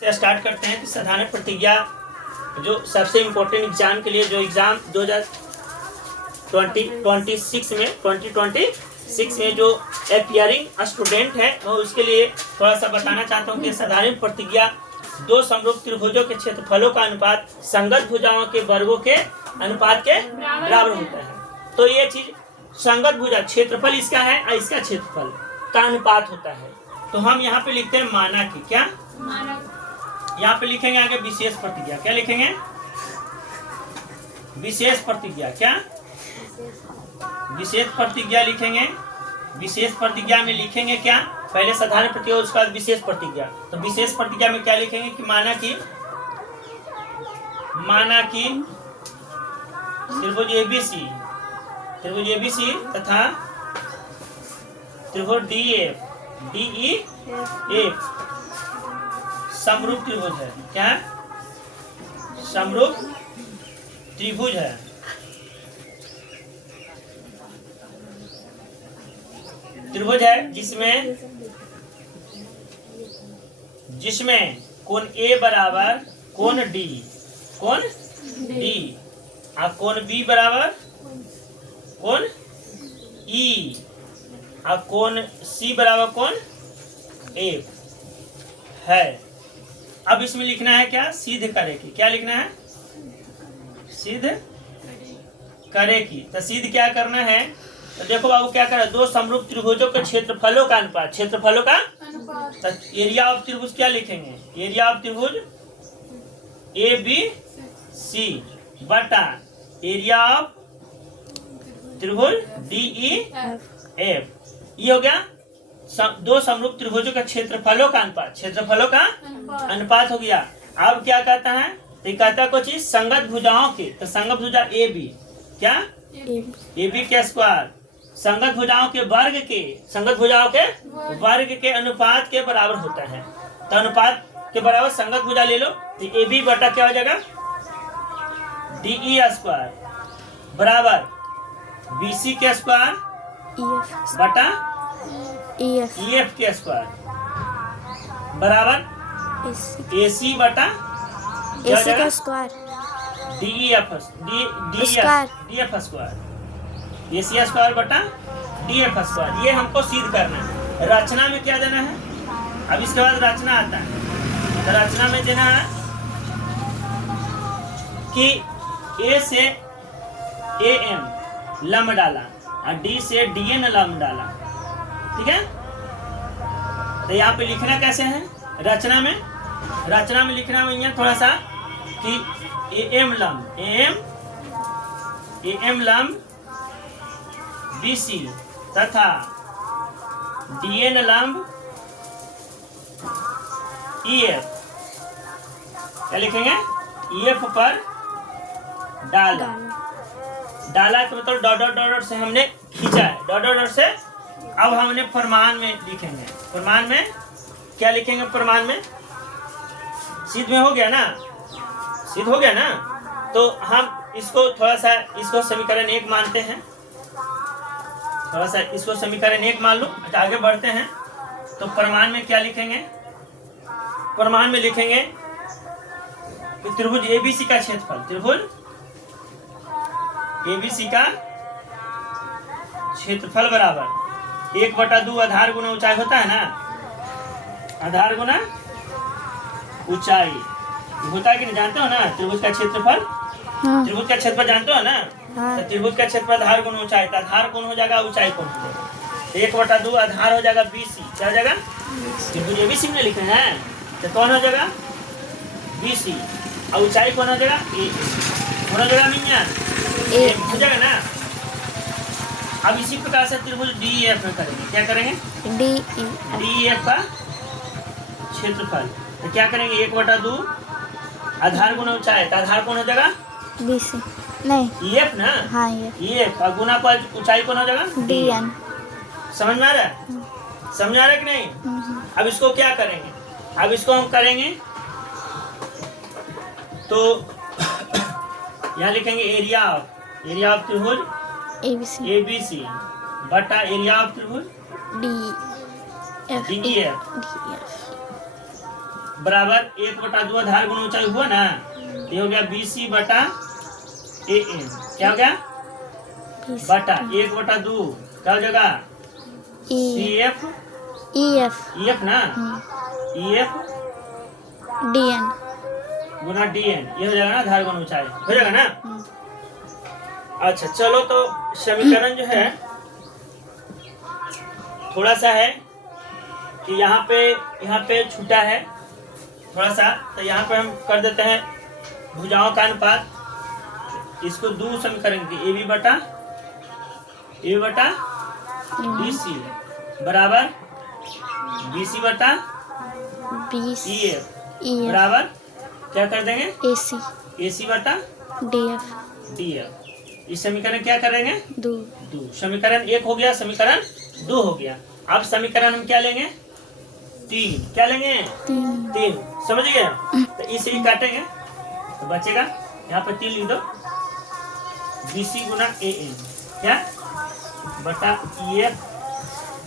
से स्टार्ट करते हैं कि साधारण प्रतिज्ञा जो सबसे इम्पोर्टेंट एग्जाम के लिए जो एग्जाम 2026 में जो अपियरिंग स्टूडेंट है वो उसके लिए थोड़ा सा बताना चाहता हूँ कि साधारण प्रतिज्ञा दो समरूप त्रिभुजों के क्षेत्रफलों का अनुपात संगत भुजाओं के वर्गों के अनुपात के बराबर होता है। तो ये चीज संगत भुजा क्षेत्रफल इसका है और इसका क्षेत्रफल का अनुपात होता है। तो हम यहाँ पे लिखते हैं माना कि क्या यहाँ पे लिखेंगे आगे विशेष प्रतिज्ञा। क्या लिखेंगे? विशेष प्रतिज्ञा। क्या विशेष प्रतिज्ञा लिखेंगे? विशेष प्रतिज्ञा में लिखेंगे क्या? पहले साधारण प्रतिज्ञा उसके बाद विशेष प्रतिज्ञा। तो विशेष प्रतिज्ञा में क्या लिखेंगे कि माना कि त्रिभुज एबीसी तथा त्रिभुज DEF समरूप त्रिभुज है। क्या समरूप त्रिभुज है। त्रिभुज है जिसमें कोण A बराबर कोण D और कोण B बराबर कोण E और कोण C बराबर कोण F है। अब इसमें लिखना है क्या? सिद्ध करे की। क्या लिखना है? सिद्ध करे की। तो सिद्ध क्या करना है? तो देखो बाबू क्या कर रहा है, दो समरूप त्रिभुजों के क्षेत्रफलों का अनुपात। क्षेत्रफलों का तो एरिया ऑफ त्रिभुज क्या लिखेंगे? एरिया ऑफ त्रिभुज ABC बटा एरिया ऑफ त्रिभुज DEF। ये हो गया दो समरूप त्रिभुजों का क्षेत्रफलों का अनुपात। क्षेत्रफलों का अनुपात हो गया। अब क्या कहता है? तो कहता है कुछ चीज संगत भुजाओं के। तो संगत भुजा AB क्या AB के स्क्वायर संगत भुजाओं के वर्ग के अनुपात के बराबर होता है। तो अनुपात के बराबर संगत भुजा ले लो। तो AB बटा क्या हो जाएगा DE स्क्वायर बराबर BC के स्क्वायर बटा EF के स्क्वायर बराबर AC बटा AC का square DF square AC square बटा DF स्क्वायर। ये हमको सिद्ध करना है। रचना में क्या देना है? अब इसके बाद रचना आता है। तो रचना में देना है कि A से AM लंब डाला और D से DN लंब डाला। ठीक है। तो यहाँ पे लिखना कैसे है? रचना में लिखना है यहाँ थोड़ा सा कि AM लंब BC तथा DN लंब EF। क्या लिखेंगे? EF पर डाला के मतलब डॉट से हमने खींचा है। डॉट से अब हमने प्रमाण में लिखेंगे। प्रमाण में क्या लिखेंगे? प्रमाण में सिद्ध में हो गया ना? सिद्ध हो गया ना? तो हम इसको थोड़ा सा इसको समीकरण 1 मानते हैं। थोड़ा सा इसको समीकरण 1 मान लो। आगे बढ़ते हैं। तो प्रमाण में क्या लिखेंगे? प्रमाण में लिखेंगे कि त्रिभुज ABC का क्षेत्रफल, त्रिभुज ABC का क्षेत्रफल बराबर 1/2 आधार गुना ऊंचाई होता है ना? आधार गुना ऊंचाई होता है कि नहीं? जानते हो ना त्रिभुज का क्षेत्रफल? हाँ। त्रिभुज का क्षेत्रफल जानते हो ना? हाँ। तो त्रिभुज का क्षेत्रफल आधार गुना ऊंचाई। तो आधार कौन हो जाएगा? ऊंचाई कौन हो जाएगा? 1/2 आधार हो जाएगा BC। क्या हो जाएगा? त्रिभुज ABC में लिखे हैं तो कौन हो जाएगा? BC और ऊंचाई कौन हो जाएगा? A कौन हो जाएगा? मियां हो जाएगा ना? अब इसी प्रकार से त्रिभुज DEF में करेंगे। क्या करेंगे? DEF का क्षेत्रफल। तो क्या करेंगे? 1/2 आधार गुना ऊंचाई। तो आधार कौन हो जाएगा? BC नहीं EF ना? हाँ EF और गुना पर ऊंचाई कौन हो जाएगा? DN। समझ में आ रहा है? समझ आ रहा है कि नहीं? अब इसको क्या करेंगे? अब इसको हम करेंगे तो यहाँ लिखेंगे एरिया ऑफ त्रिभुज ABC बटा एरिया ऑफ त्रिभुज DEF बराबर 1/2 आधार गुना ऊंचाई हुआ ना, ये हो गया BC बटा AM। क्या हो गया? बटा 1/2 क्या हो जाएगा? CF EF ना, EF DN गुना DN, ये हो जाएगा ना आधार गुना ऊंचाई, हो जाएगा ना। अच्छा चलो, तो समीकरण जो है थोड़ा सा है कि यहाँ पे छूटा है थोड़ा सा, तो यहाँ पे हम कर देते हैं भुजाओं का अनुपात। इसको दो समीकरण की AB बटा BC बराबर BC बटा EF बराबर क्या कर देंगे? AC बटा DF। इस समीकरण क्या करेंगे? दो। समीकरण 1 हो गया, समीकरण 2 हो गया। अब समीकरण हम क्या लेंगे? 3। क्या लेंगे? 3। समझ गए? तो इसे ही काटेंगे तो बचेगा, यहाँ पे 3 लिख दो, BC गुना AM क्या बटा EF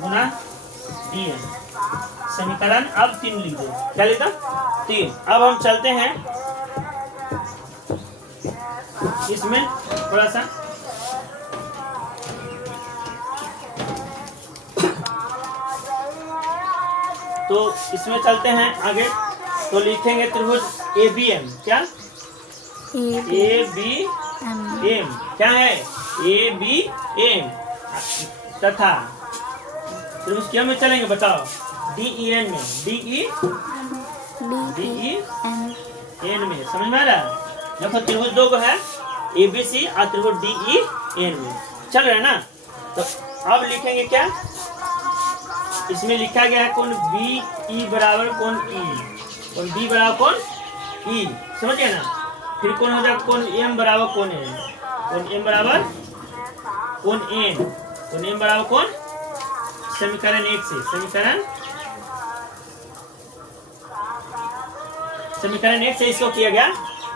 गुना DN। समीकरण अब 3 लिख दो, क्या लिखा? 3। अब हम चलते हैं इसमें थोड़ा सा, तो इसमें चलते हैं आगे, तो लिखेंगे त्रिभुज ABM। क्या? ABM क्या है? ABM तथा त्रिभुज क्या में चलेंगे बताओ? DEN में, DEN में। समझ में आ रहा है? देखो त्रिभुज 2 है, ABC और त्रिभुज DEN में चल रहा है ना। तो अब लिखेंगे क्या? इसमें लिखा गया है कोण BE बराबर कोण E, कोण B बराबर कोण E। समझ गए ना? फिर कौन हो जाएगा? कोण M बराबर कोण N, कोण M बराबर कोण N, कोण M बराबर कोण, समीकरण 1 से, समीकरण 1 से इसको किया गया।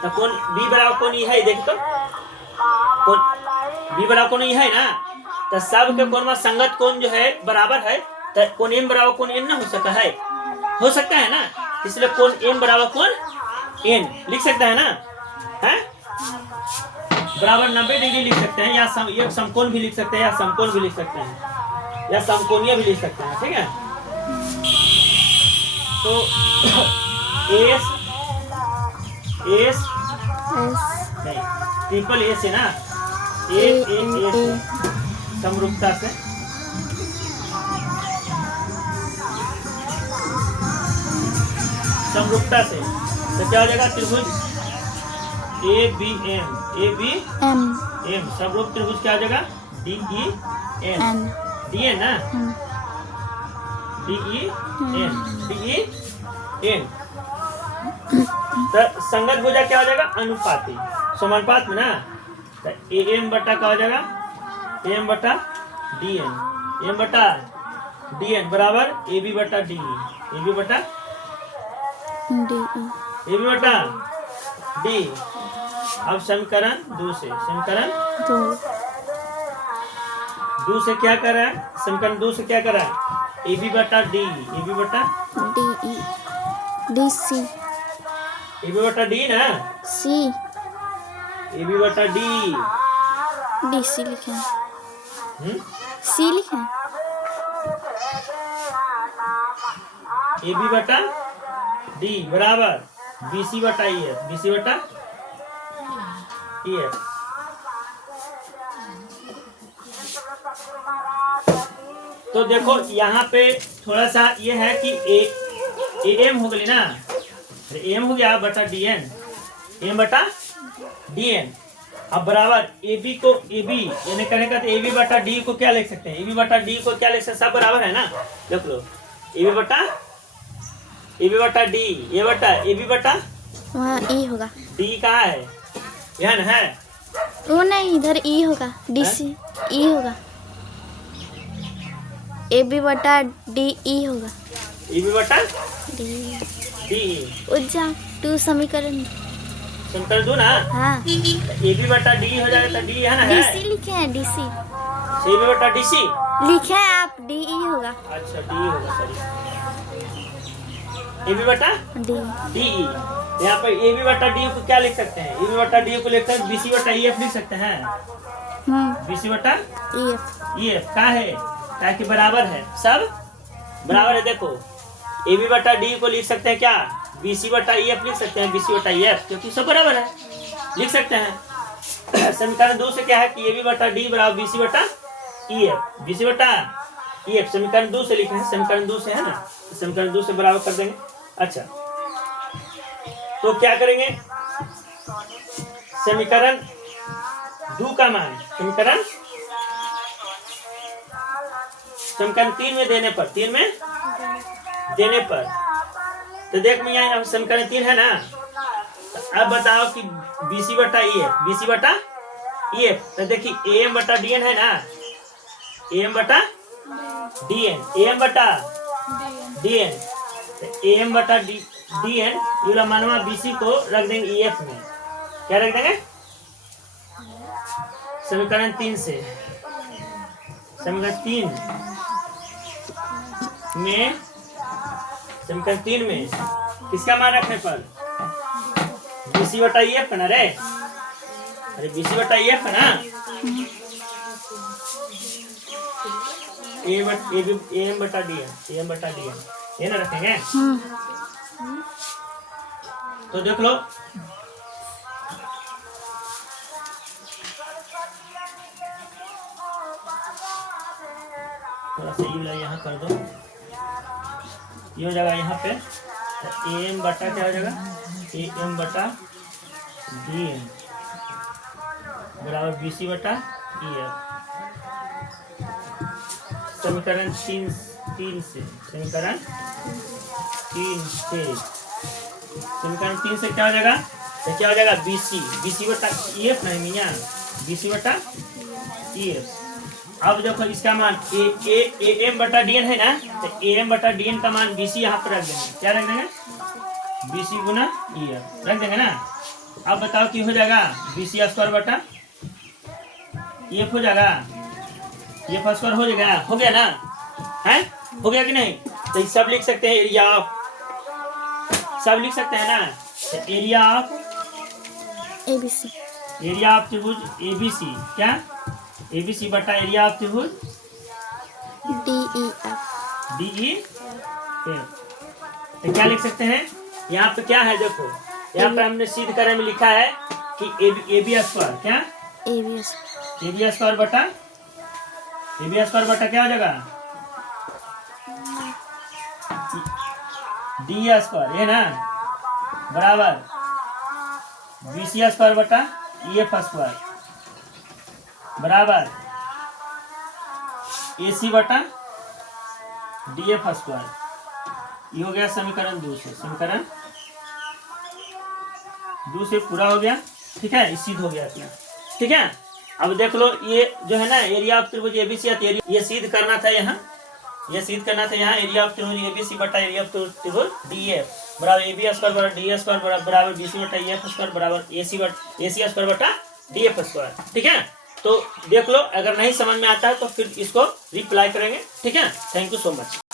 तो कोण B बराबर कोण E है, देख तो कोण B बराबर कोण E है ना, तो सब के कोण में संगत कोण जो है बराबर है, तो कोण M बराबर कोण N ना हो सकता है ना, इसलिए कोण M बराबर कोण N लिख सकता है ना, है बराबर 90 डिग्री लिख सकते हैं, या एक समकोण भी लिख सकते हैं, या समकोण भी लिख सकते हैं, या समकोणीय भी लिख सकते हैं। ठीक है, तो एस नहीं, ट्रिपल ए से ना, ए समरूपता से तो क्या हो जाएगा? त्रिभुज ABM समरूप त्रिभुज क्या हो जाएगा? DEN ना, DEN। तो संगत भुजा क्या हो जाएगा? अनुपाती, समानुपात में ना। तो AM बटा क्या हो जाएगा? AM बटा DN बराबर AB बटा D। अब समीकरण 2 से, दो से क्या कर रहा है? समीकरण 2 से क्या कर रहा है? AB बटा D ना, AB बटा D DC लिखे हैं, C लिखे हैं, AB बटा D बराबर BC बटा EF। तो देखो यहाँ पे थोड़ा सा ये है कि AM हो गई ना, AM हो गया बटा DN, M बटा DN। अब बराबर AB को AB यानी कहने का, तो AB बटा D को क्या लिख सकते हैं? AB बटा D को क्या लिख सकते हैं? सब बराबर है ना, देख लो, AB बटा D, ये बटा AB बटा, वहाँ E होगा, D कहाँ है? यहाँ ना है, वो नहीं, इधर E होगा, DC E होगा, AB बटा DE होगा, AB बटा D DE। 2 समीकरण 2 ना, हाँ, AB बटा D हो जाएगा, तो D है ना, DC लिखे हैं, DC AB बटा DC लिखे हैं आप, DE होगा। अच्छा, D होगा, सॉरी। ए बी बटा डी। D E. यहाँ पर ए बी बटा डी को क्या लिख सकते हैं? ए बी बटा डी को लिखते हैं बी सी बटा ई एफ लिख सकते हैं। बी सी बटा ई एफ का है ताकि बराबर है, सब बराबर है। देखो ए बी बटा डी को लिख सकते हैं क्या? बी सी बटा ई एफ लिख सकते हैं, बी सी बटा ई एफ, क्योंकि सब बराबर है, लिख सकते हैं। समीकरण 2 से क्या है कि ए बी बटा डी बराबर बी सी बटा ई एफ, बी सी बटा ई एफ समीकरण 2 से लिखे हैं, समीकरण 2 से है ना, समीकरण 2 से बराबर कर देंगे। अच्छा तो क्या करेंगे? समीकरण 2 का मान समीकरण 3 में देने पर, 3 में देने पर, तो देख मैं यहाँ समीकरण 3 है ना, तो अब बताओ कि बीसी बटा ई एफ, बीसी बटा ई एफ, तो देखिए ए एम बटा डी एन है ना, ए एम बटा डी एन, ए एम बटा डी एन, तो ए एम बटा डी एन ये मानवा बीसी को रख देंगे ई एफ में, क्या रख देंगे? समीकरण 3 से, समीकरण 3 में, समीकरण 3 में किसका मान रखने पर? बीसी बटा ई एफ ना रे, अरे बीसी बटा ई एफ ना, ए एम बटा डी एन, ए एम बटा डी एन ये ना रखेंगे। तो देख लो थोड़ा सा ये वाला यहाँ कर दो, ये हो जाएगा यहाँ पे, तो ए एम बटा क्या हो जाएगा? ए एम बटा डी एम बराबर बी सी बटा ई एफ। समीकरण 3 से, समीकरण 3 से, समीकरण 3 से क्या हो जाएगा? तो क्या हो जाएगा? बी सी बटा ई एफ नहीं मियाँ, बी सी बटा ई एफ। अब देखो इसका मान ए एम बटा डी एन है ना, तो ए एम बटा डी एन का मान बी सी यहाँ पर रख देंगे, क्या रख देंगे? बी सी गुना ई एफ रख देंगे ना। अब बताओ कि हो जाएगा बी सी स्क्वायर बटा ई एफ हो जाएगा, ई एफ स्क्वायर हो जाएगा, हो गया ना, है हो गया कि नहीं? तो ये सब लिख सकते हैं, एरिया ऑफ, सब लिख सकते हैं ना, तो area of ABC, area of त्रिभुज एबीसी, क्या? एबीसी बटा एरिया ऑफ त्रिभुज डीईएफ, डीईएफ। तो क्या लिख सकते हैं? यहाँ पे क्या है देखो, यहाँ पे हमने सिद्ध करने में लिखा है कि ए बी स्क्वायर, क्या? ए बी स्क्वायर बटा क्या हो जाएगा? डी स्क्वायर, ये ना बराबर बी सी स्क्वायर बटा ई एफ स्क्वायर बराबर ए सी बटा डी एफ स्क्वायर। ये हो गया समीकरण 2 से, समीकरण 2 से पूरा हो गया, ठीक है, ये सिद्ध हो गया अपना, ठीक है। अब देख लो ये जो है ना एरिया ऑफ त्रिभुज एबीसी, ये सिद्ध करना था यहाँ, ये सिद्ध करना था यहाँ, एरिया ऑफ त्रिभुज एबीसी बटा एरिया ऑफ त्रिभुज डीएफ बराबर ए बी स्क्वायर बटा डी स्क्वायर बराबर बी सी बटा ई एफ स्क्वायर बराबर ए सी स्क्वायर बटा डी एफ स्क्वायर, ठीक है। तो देख लो, अगर नहीं समझ में आता है तो फिर इसको रिप्लाई करेंगे, ठीक है। Thank you so much.